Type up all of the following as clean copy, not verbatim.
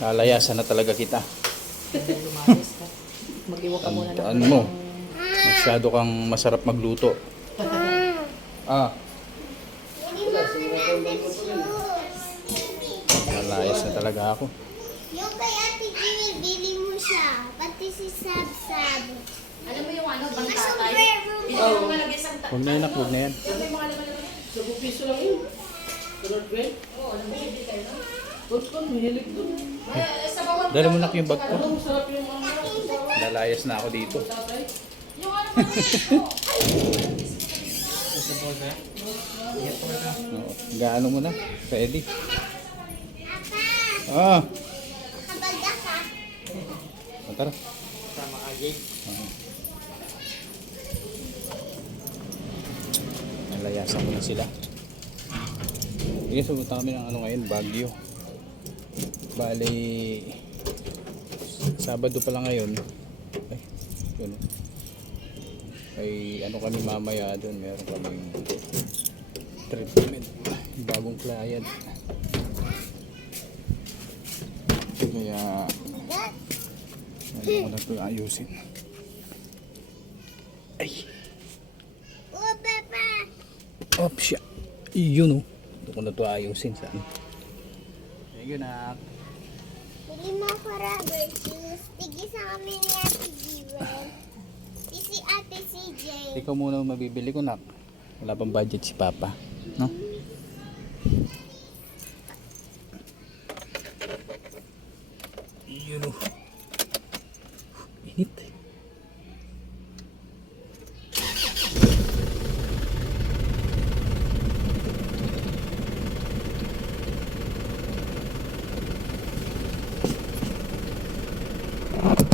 Lalayasan na talaga kita. Lumayas ka. Mag-iwa ka muna ng Ano mo? Masyado kang masarap magluto. Ah, lalayas na talaga ako. Yung kay Ate Jill, bili mo siya. Pati si Sab-Sab. Alam mo yung ano, bangtatay? sombrero mo. Hindi mo malagay sa Huwag na yan, nak, huwag na yan. Yung may mga laman-laman. Sa piso lang yun. Sunod ba? Oo, alam mo, hindi kayo, no? Huwag ka, mahilig ko. Sa bawat Dali mo, nak, yung bag ko. Ano, sarap yung mga Lalayas na ako dito. tatay. yung ano mo, Oo. Gaano mo na? Ready? Ah, Kapag ka. tara. Sama ka, Jake. Nalayasan ko na sila. Sige, sumunta kami ng ano ngayon, Baguio. Bali, Sabado pa lang ngayon. Ay, yun. Ay, ano kami mamaya doon, meron kaming treatment, bagong client. Kaya, ano ko na ito ayusin. Ay, Oh, Papa. oh, siya. Yun, oh. Ito ko na ito ayusin sa ano. Thank you, nak. Bili mo ako rubber shoes. Tigisa kami ni Ate Jill. Si Ate CJ. Ikaw muna ang mabibili ko, nak. Wala pang budget si Papa. No? Yun, oh. Init.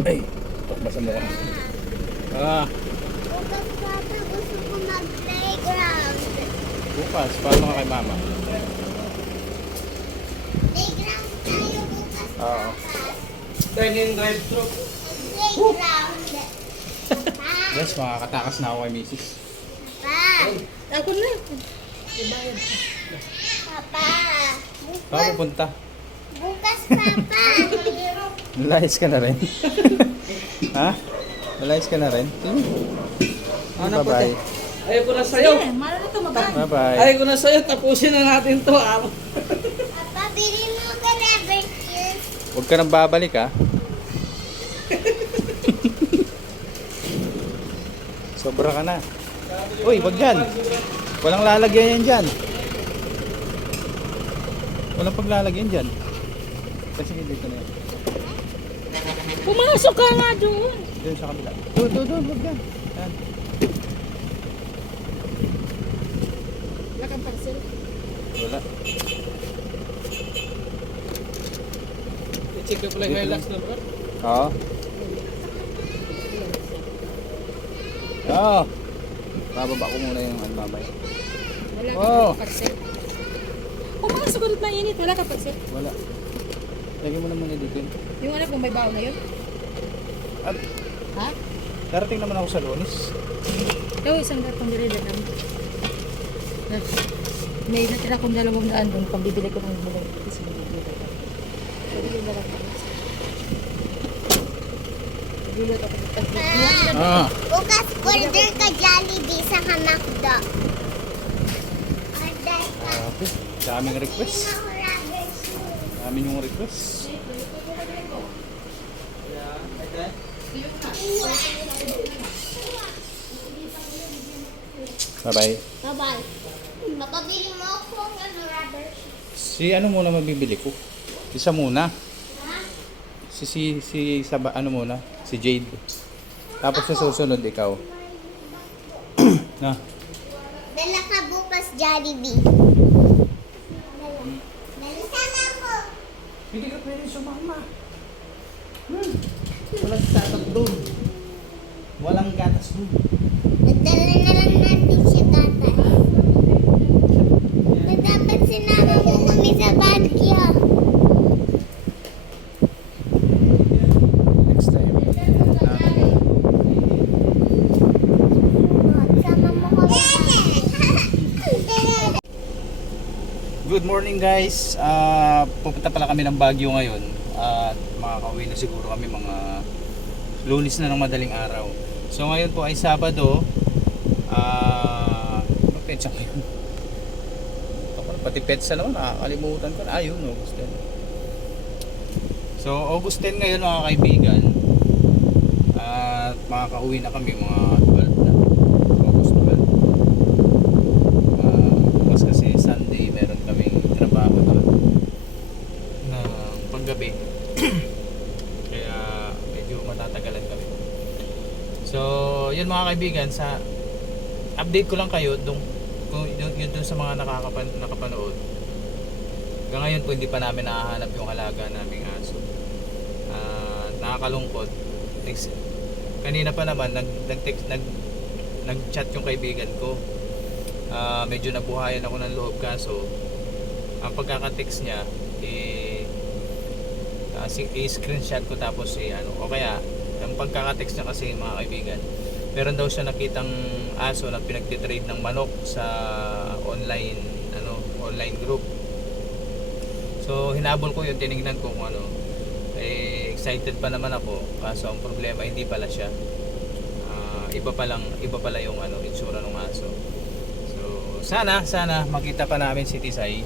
Ay, basa mo ka. Ah, Bukas Papa, gusto ko mag-playground. bukas, paano ka kay Mama? Playground tayo bukas, Oo. Papa. Dining drive-thru. Playground. Pa, Yes, makakatakas na ako kay Mrs. pa, Ako na. Papa. Saan pupunta? Bukas, Papa. Nalayas ka na rin? Ha? Nalayas ka na rin? Sige. Ano po, Bye-bye. Ayaw ko na sa'yo. Eh, mahal na ito, magaan. Bye-bye. Ayaw ko na sa'yo. Tapusin na natin to. Papa, bili mo ka rubber shoes. Huwag ka nang babalik, ha? Sobra ka na. Uy, wag dyan. Walang lalagyan yan dyan. Walang paglalagyan dyan. Kasi dito na yan. Pumasok ka nga doon. Doon sa kabila. Doon, wag dyan. Yan. Wala kang parcel. Wala. I-check ko pala yung Hilux na bro. Oo. Oo. Bababa ko muna yung ano mamaya. Wala Oh. kang parcel. Pumasok ka doon, mainit. Wala kang parcel. Wala. Lagyan mo naman dito. Yung anak mo may baon na yun? At Ha? darating naman ako sa Lunes. Ito, isang gatong dilidan lang. May natira kong 200 doon. Pambibili ko ng bulay. Kasi bibili ko. Bibili na lang. Bibili ako ng pag-ibig. Ah. Bukas order ka Jollibee sa McDo. Order ka. Okay. Daming Bili request. mo ako rubber shoes. Daming yung request. Bye-bye. Bye-bye. Mapabili mo ako ng rubber shoes. Si ano muna mabibili ko? Isa muna. Ha? Ano muna? Si Jade. Tapos sa susunod ikaw. Na. Dala ka bukas Jollibee. Dala. Dala sana ako. Hindi ka pwede sumama. Walang gatas doon. Walang gatas doon. Nagdala na lang natin siya tatay. Na dapat sinama mo kami sa Baguio. Next time. Sama mo kami. Good morning guys. Pupunta pala kami ng Baguio ngayon. at makakauwi na siguro kami mga Lunes na ng madaling araw. So ngayon po ay Sabado. Ano petsa ngayon? Ako na, pati petsa naman, nakakalimutan ko na. Ayun, August 10. So August 10 ngayon mga kaibigan. At makakauwi na kami mga 12 na. August 12. Bukas kasi Sunday meron kaming trabaho doon ng paggabi. Kaya medyo matatagalan kami. So yun mga kaibigan, sa update ko lang kayo kung yun dun sa mga nakapanood. Hanggang ngayon po hindi pa namin nahahanap yung alaga naming aso. Nakakalungkot. Kanina pa naman nag-chat yung kaibigan ko. Medyo nabuhayan ako ng loob, kaso ang pagkaka-text niya i-screenshot ko tapos o kaya ang pagkaka-text niya kasi mga kaibigan, meron daw siya nakitang aso na pinagtitrade ng manok sa online group. So hinabol ko yun, tinignan ko kung excited pa naman ako, kaso ang problema hindi pala siya. Iba pala yung itsura ng aso. So sana makita pa namin si Tisoy.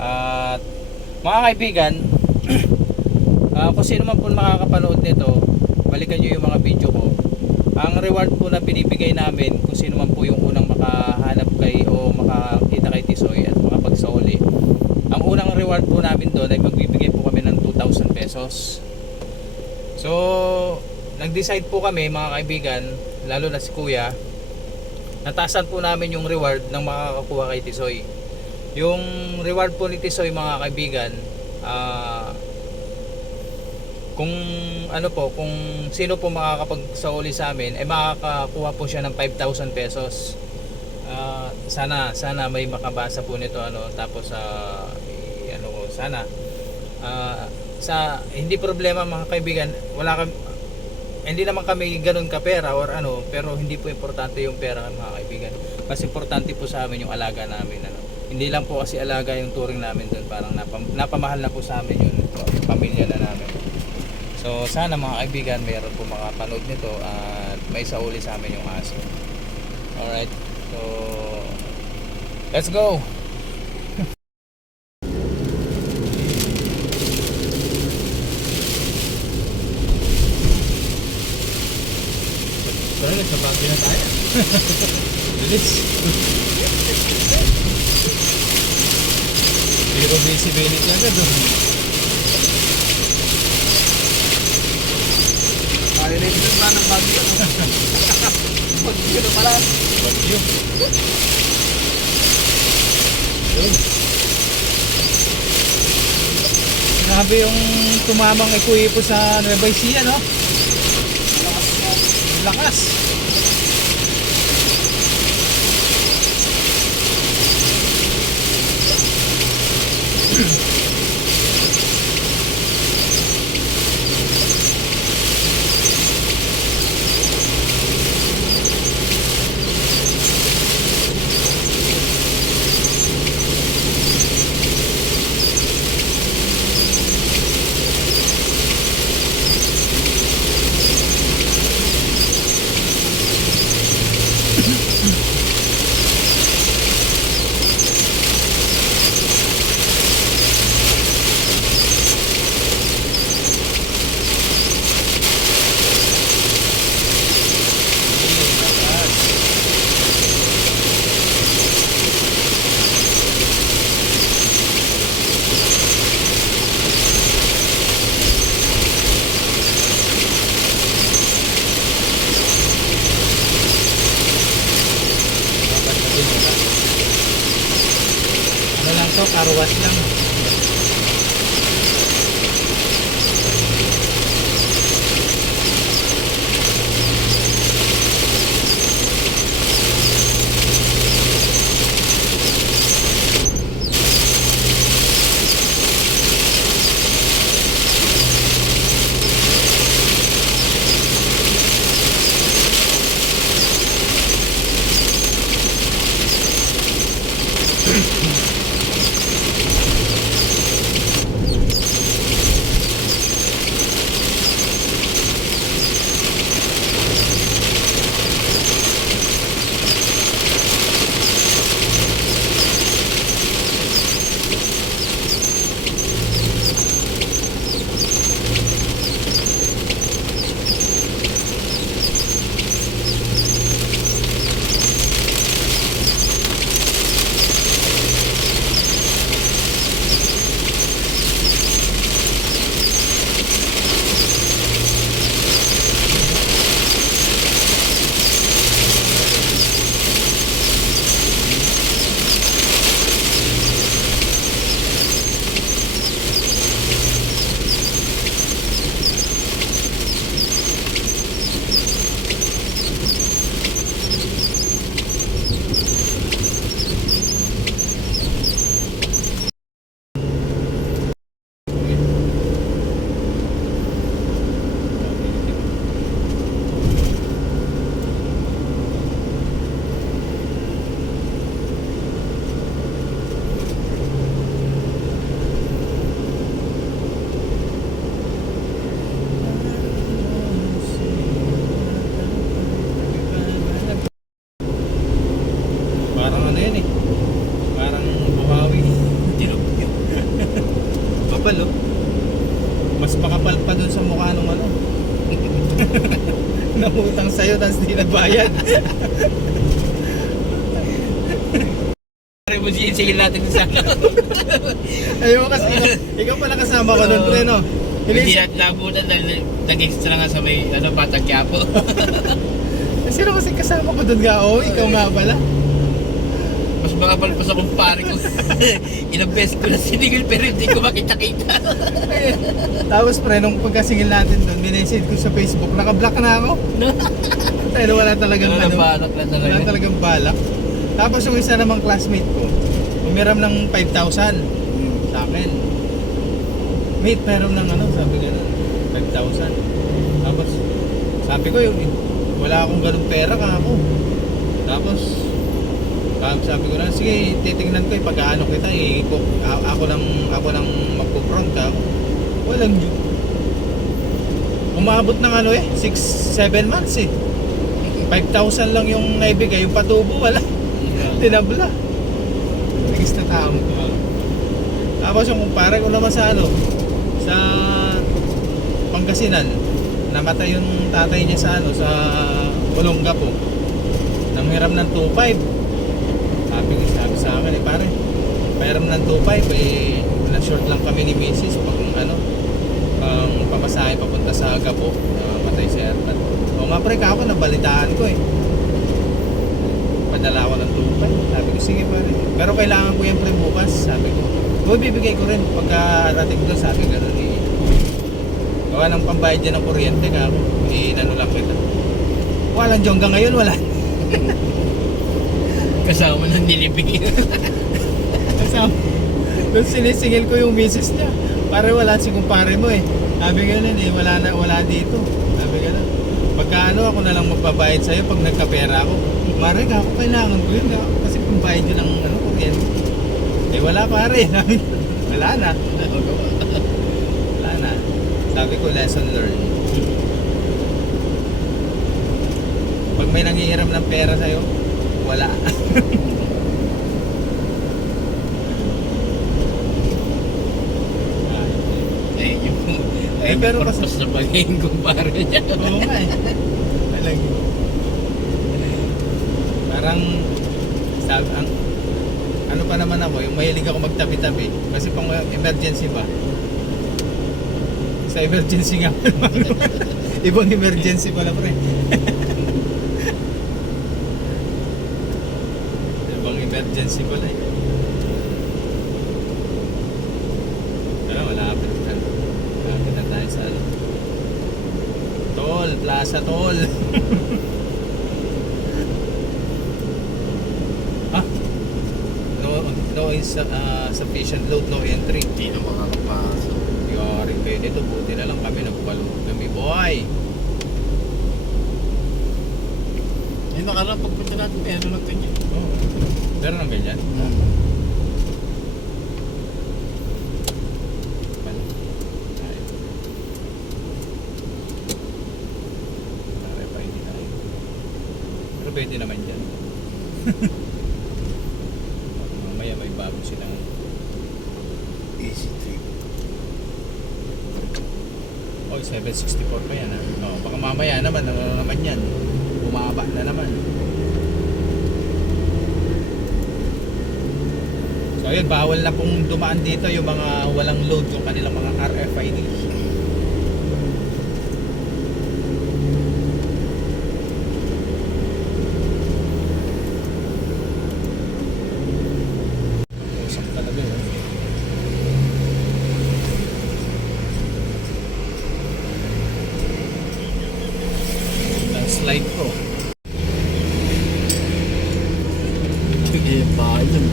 At mga kaibigan, kung sino man po makakapanood nito, balikan nyo yung mga video ko. Ang reward po na binibigay namin, kung sino man po yung unang makahanap o makakita kay Tisoy at makapagsauli, ang unang reward po namin doon ay magbibigay po kami ng 2,000 pesos. So nag-decide po kami mga kaibigan, lalo na si Kuya, nataasan po namin yung reward ng makakakuha kay Tisoy. Yung reward po ni Tisoy mga kaibigan, kung sino po makakapagsauli sa amin, ay makakakuha po siya ng 5,000 pesos. Sana may makabasa po nito tapos sana hindi problema mga kaibigan, hindi naman kami ganun ka pera pero hindi po importante yung pera mga kaibigan. Mas importante po sa amin yung alaga namin Hindi lang po kasi alaga yung touring namin doon, parang napamahal na po sa amin yung pamilya na namin. So sana mga kaibigan, mayroon po makapanood nito at may sauli sa amin yung aso. Alright, so let's go! Pero nagkabagi na tayo. Bilis! Hindi ko busy Benit na agad. Narinig ba ng bagyo? Bagyo na pala. Bagyo. Grabe yung tumamang ikuwi po sa Nueva Ecija, no? Lakas. to, karwas lang. makapal oh. Mas makapal pa dun sa mukha nung ano. Namutang sa'yo tapos di nagbayad. Pare mo sige natin sa Ayun mo kasi, ikaw pala kasama ko nun, pre, no? Hindi natin nabutan dahil nag-extra nga sa may Batang Quiapo. Sino kasi kasama ko dun nga? Oh, ikaw nga pala. Mas makapal pa sa kumpare ko. Ilang beses ko na sinigil pero hindi ko makita-kita. Tapos pre, nung pagkasingil natin doon, minessage ko sa Facebook, naka-block na ako. Dahil wala talagang Wala ano, balak na talaga. wala talagang balak. Tapos yung isa namang classmate ko, umiram ng 5,000 sa akin. Mate, meron ng ano, sabi gano'n, 5,000. Tapos, sabi ko, wala akong ganung pera ka ako. Tapos, sabi ko na, sige, titingnan ko, pag-aano kita, ako lang magpo-front ka. Walang due. Umabot ng ano 6-7 months 5,000 lang yung naibigay, yung patubo, wala. Tinabla. Nagis na tao. Tapos yung kumpare ko naman sa ano, sa Pangasinan, namatay yung tatay niya sa ano, sa Olongapo. Nanghiram ng 2,500. Sabi sa akin pare, mayroon ng 2,500 na-short lang kami ni Mrs. pag ano, ang pamasahe papunta sa Gapo, matay si Ertan. O nga pre, kako nabalitaan ko padala ko ng 2,500. Sabi ko sige pare, pero kailangan ko yan pre bukas. Sabi ko, bibigay ko rin pagka-rating doon. Sabi gano'n gawa ng pambayad dyan ng kuryente kako, inano lang kita. Walang dyan hanggang ngayon, wala. Kasama ng nilibig. Kasama. Doon sinisingil ko yung misis niya. Pare wala si kumpare mo Sabi gano'n wala dito. Sabi gano'n. Pagka ano, ako na lang magbabayad sa'yo pag nagkapera ako. Pare, ako kailangan ko yun. Kasi pambayad yun ng ano, kuryente. Wala pare. Wala na. Wala na. Sabi ko, lesson learned. Pag may nanghihiram ng pera sa'yo, wala. Pero purpose na pagiging kumpare niya. Oo nga Talagang parang ano pa naman ako, yung mahilig ako magtabi-tabi kasi pang emergency ba. Sa emergency nga. Ibang emergency pala pre. Ibang emergency pala Pero malapit na tayo sa ano. Toll, Plaza Toll. No sufficient load, no entry. Hindi na makakapasok. Yari kayo dito, buti na lang kami nagpalog kami, boy. Nakarang pagpunta natin, ano lang ganyan. Oh. Meron ng ganyan? Pero pwede naman dyan. Mamaya may bago silang Easy trip. oh, 764 pa yan baka mamaya naman, ano naman yan, bumaba na naman. So ayun, bawal na pong dumaan dito yung mga walang load, yung kanilang mga RFID. Usap talaga slide ko. Sige, bayan.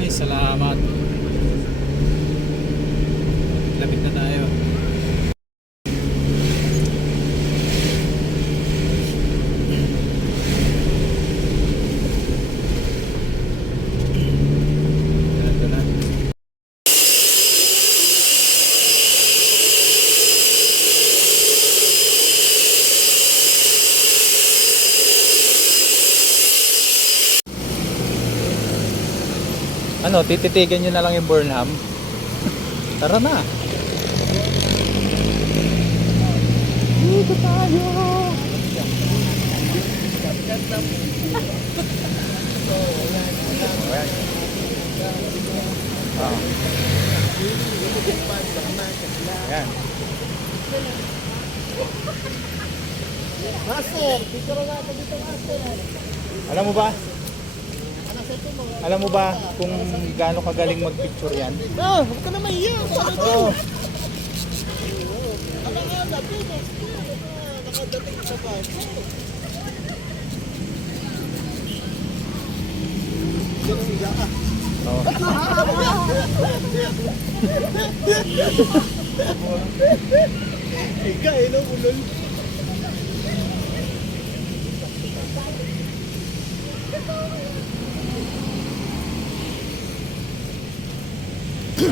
Ay, salamat. Lapit na tayo. Ito na. Ano, tititigan nyo na lang yung Burnham. Tara na. Dito tayo. Ah. Ayan. Alam mo ba? Alam mo ba kung gaano kagaling magpicture yan? Ah, huwag ka na mahiya. Oo. Nakadating sa bahay. Oo. Ika, no, ulol.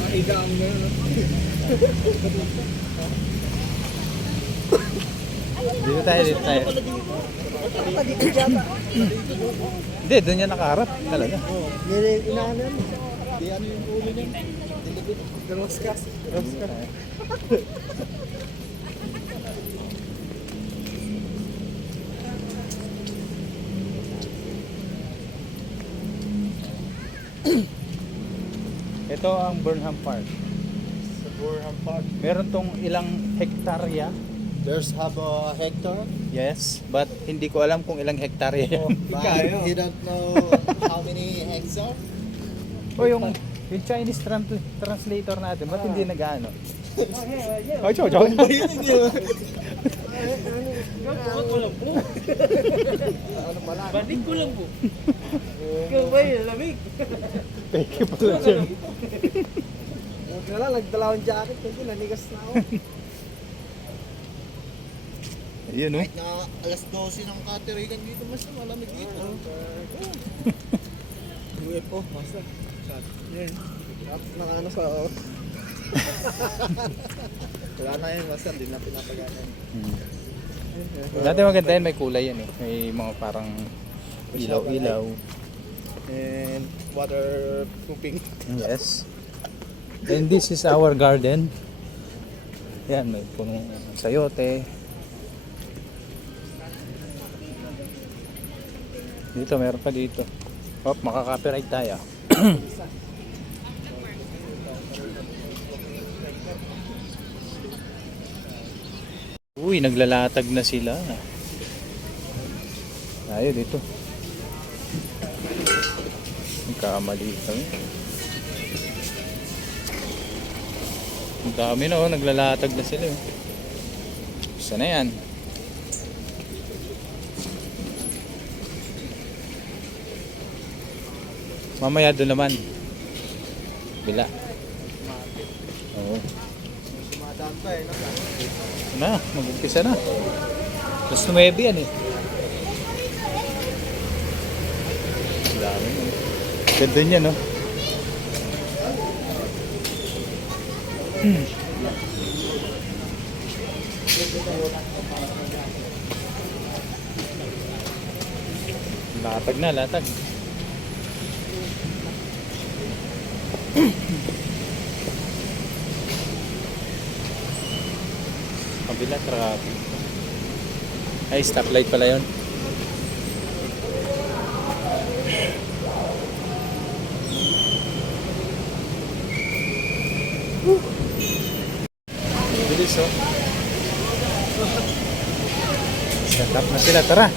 Ika ang Dito tayo, dito tayo. Hindi, doon yan nakaharap talaga. Inaano yan. Di ano yung ulo niya. Dilibit. Roskas. Roskas. Ito ang Burnham Park. Sa Burham Park. Meron tong ilang hektarya. There's have a hectare. Yes, but hindi ko alam kung ilang hektarya yan. But you don't know how many hectares? O yung Chinese translator natin, ba't hindi nag-ano? Oh, chow, chow. Badik ko lang po. Ikaw ba yun? Lamig. Peke pala siya. Huwag na lang, nagdala akong jacket kasi nanigas na ako. Ayun, no? Kahit na alas 12 ng Katerigan dito, mas malamig dito. UFO, basta. Yan. Nakano sa... Wala na yun, basta. Hindi na pinapagana. Dati maganda yan, may kulay yan eh. May mga parang ilaw-ilaw. And waterproofing. Yes. And this is our garden. Yan, may punong sayote. Dito, meron pa dito. Hop, makaka-copyright tayo. Uy, naglalatag na sila. Tayo dito. Nagkamali kami. Ang dami na oh, naglalatag na sila. Oh. Saan na yan? Mamaya doon naman. Bila. Oo. Dumadaan pa eh, no? Na, mag-umpisa na. Plus 9 yan eh. Ang dami. Ganda niya, no? Latag na, latag. Kabila, traffic. Ay, stoplight pala yun. Bilis oh. Set up na sila, tara.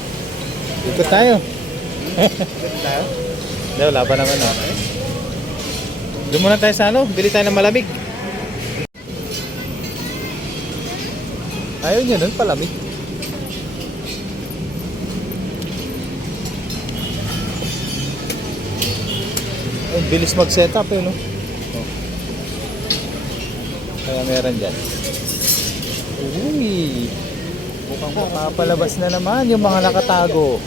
Ikot tayo. Hindi, wala pa naman oh. Doon muna tayo sa ano, bili tayo ng malamig. Ayaw nyo nun, palamig. Ay, bilis mag-set up eh, no? Oh. Kaya meron dyan. Uy! Mukhang makapalabas na naman yung mga nakatago.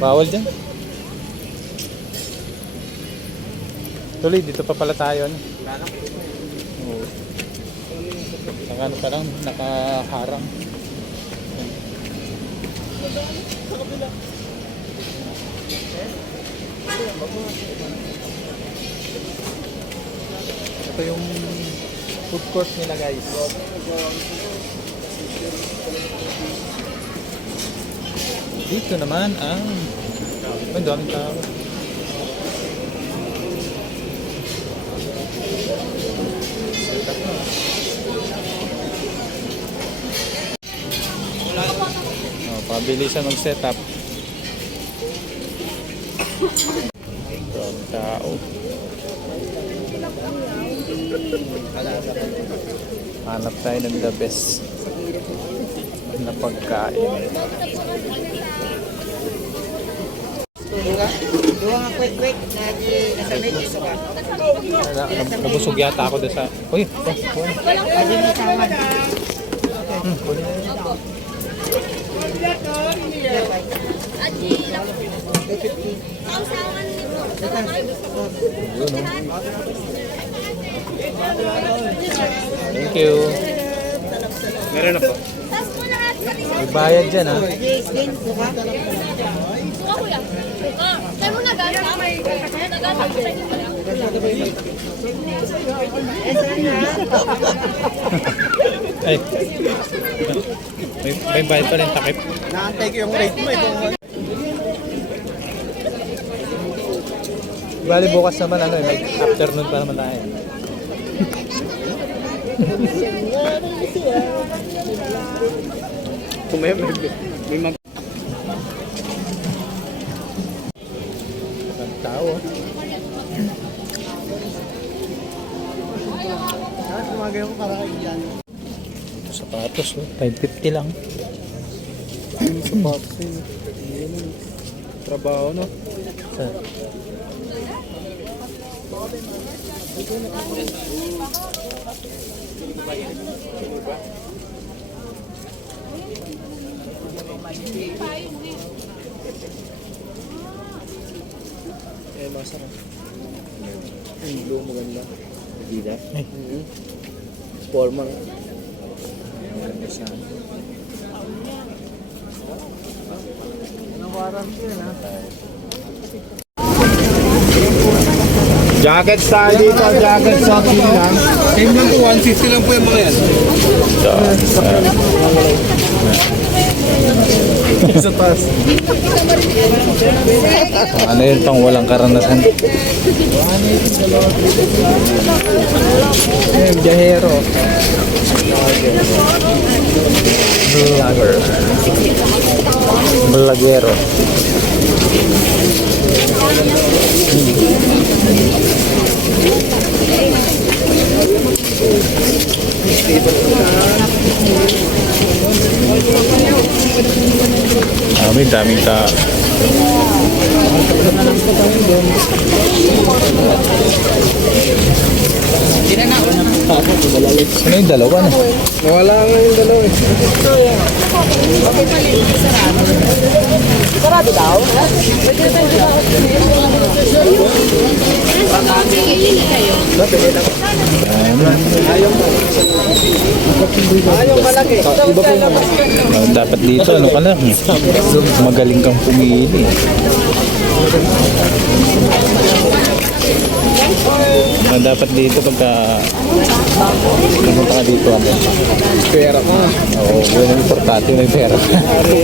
Bawal dyan. Tuloy, dito pa pala tayo. Ano? Oo. Naka ano pa lang, nakaharang. Ito yung food court nila guys. Dito naman ang ang daming tao. Oh, pabilisan ng setup. Daming tao. Hanap tayo ng the best na pagkain. Nabusog yata ako doon sa... Uy! Thank you. Meron na po. May bayad dyan ha. Saan mo nagana? Ay. May bayad pa rin takip. Naantay ko yung rate mo. Bali bukas naman ano eh. May afternoon pa naman tayo. Kung may mag... Ang tao. Sumagay ko para kay Jan. Sapatos, 550 lang. Sapatos yun. Trabaho no? Sa Masarap. Yung blue maganda. Maganda? Ay. Formal. Maganda siya. Nawarranty yun ha. Jackets tayo dito. Jackets sa akin lang. Same lang po. 150 lang po yung mga yan. Sa taas. ano yun pang walang karanasan? Biyahero. Vlogger. Vlogero. Daming tao. Ano yung dalawa na? Nawala nga yung dalawa eh. Sarado daw? Ayaw malaki. Iba po naman. Dapat dito, ano ka lang, magaling kang pumili. Dapat dito pagka pumunta ka dito, ano? Pera ka. Oo, yun ang importante, may pera.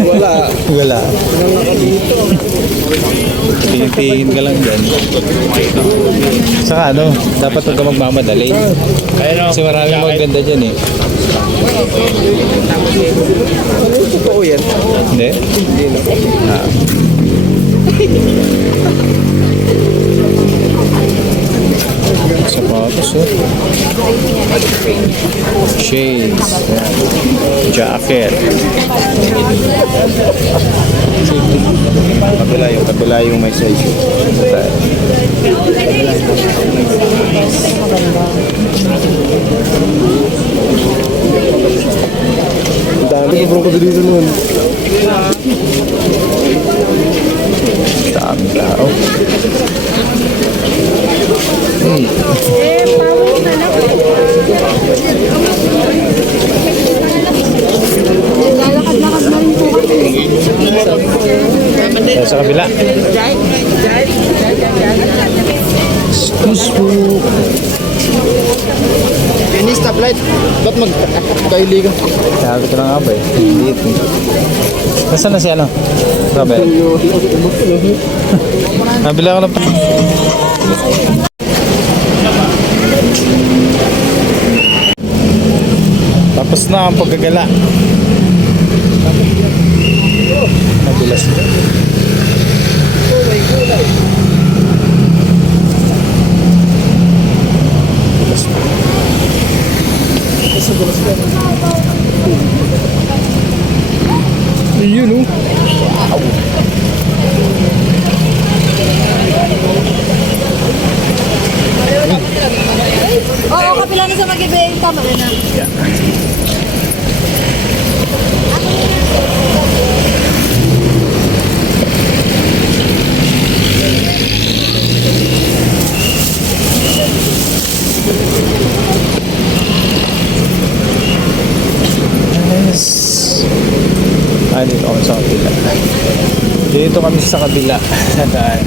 Wala. Wala. Nang naka dito. Tingin ka lang dyan. Saka ano, dapat huwag ka magmamadali. Kasi maraming maganda dyan eh. Totoo yan. Hindi? Hindi na. Ah. Sapatos oh. Shades. Ayan. Jacket. Kabila yung may size. Ang dami ko ko dito nun. Dami tao. yung stoplight. Ba't magkailigan? Sabi ko na nga ba eh. Dito. Nasaan na si ano? Robert? Nabila ko na pa. Tapos na ang paggagala. Nabilas na. Yun oh. Oo, kapila na sa mag-ibig. Tama na. Yes. Dito kami sa kabila. Dito kami sa kabila. Daan.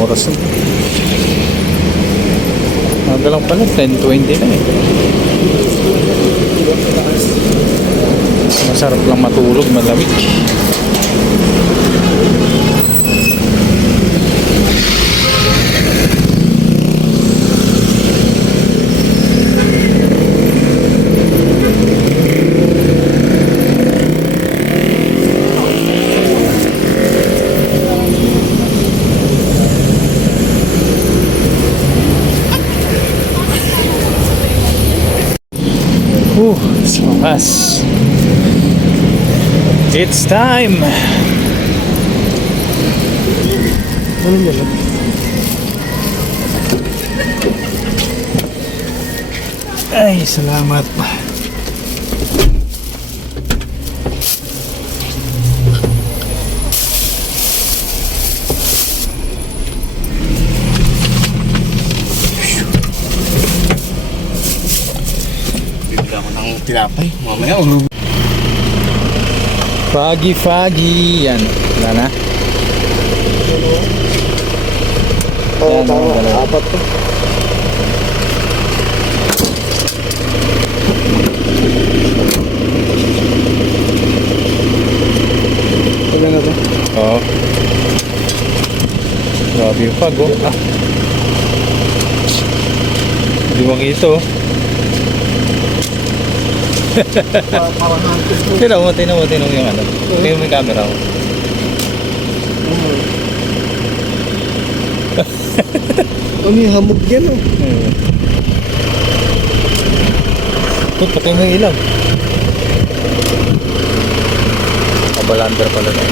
Oras na. Hanggang lang pala, 10:20 na eh. Masarap lang matulog, malamig. Sa wakas. It's time! Ano mo na? Ay, salamat. Bibigyan ko ng tinapay. Mamaya ulog. Foggy. Yan. Wala na. Oo, Yan, tama. wala. Apat to. Wala na to. Oo. Grabe yung fog, oh. Ah. Hindi makita, oh. Tinaw mo yung ano. Kaya may camera, oh. May hamog yan oh. Patay mo yung ilaw. Kabalander pala na.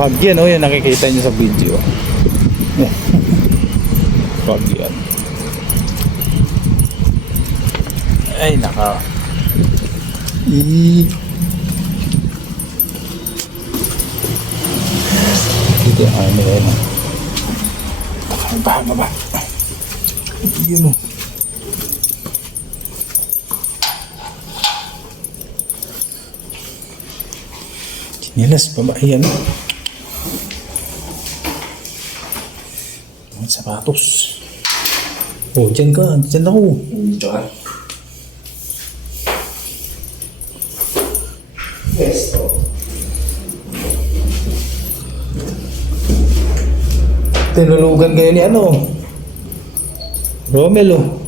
Pag yan, oh, yung nakikita nyo sa video. Pag yan. Ay, naka. Dito yung ano yun. Baba. Yun o. Sinilas, baba. Ayan o. Sapatos. Oh, dyan ka. Dyan ako. Diyan. Yes. Tinulugan kayo ni ano? Romelo.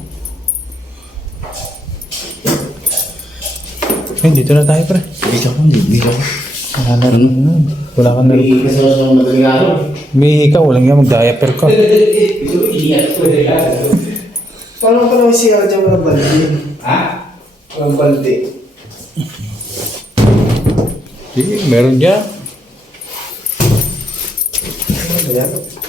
Ay, dito na tayo, pre. Bigyan ko. Wala na rin. Wala ka na rin. May kasama sa madaling araw. May ikaw, walang yan. Mag-diaper ka. Ito, iniyak ko. Paano ka naman siya dyan walang balde? Ha? Walang balde. Sige, meron dyan. Ayan.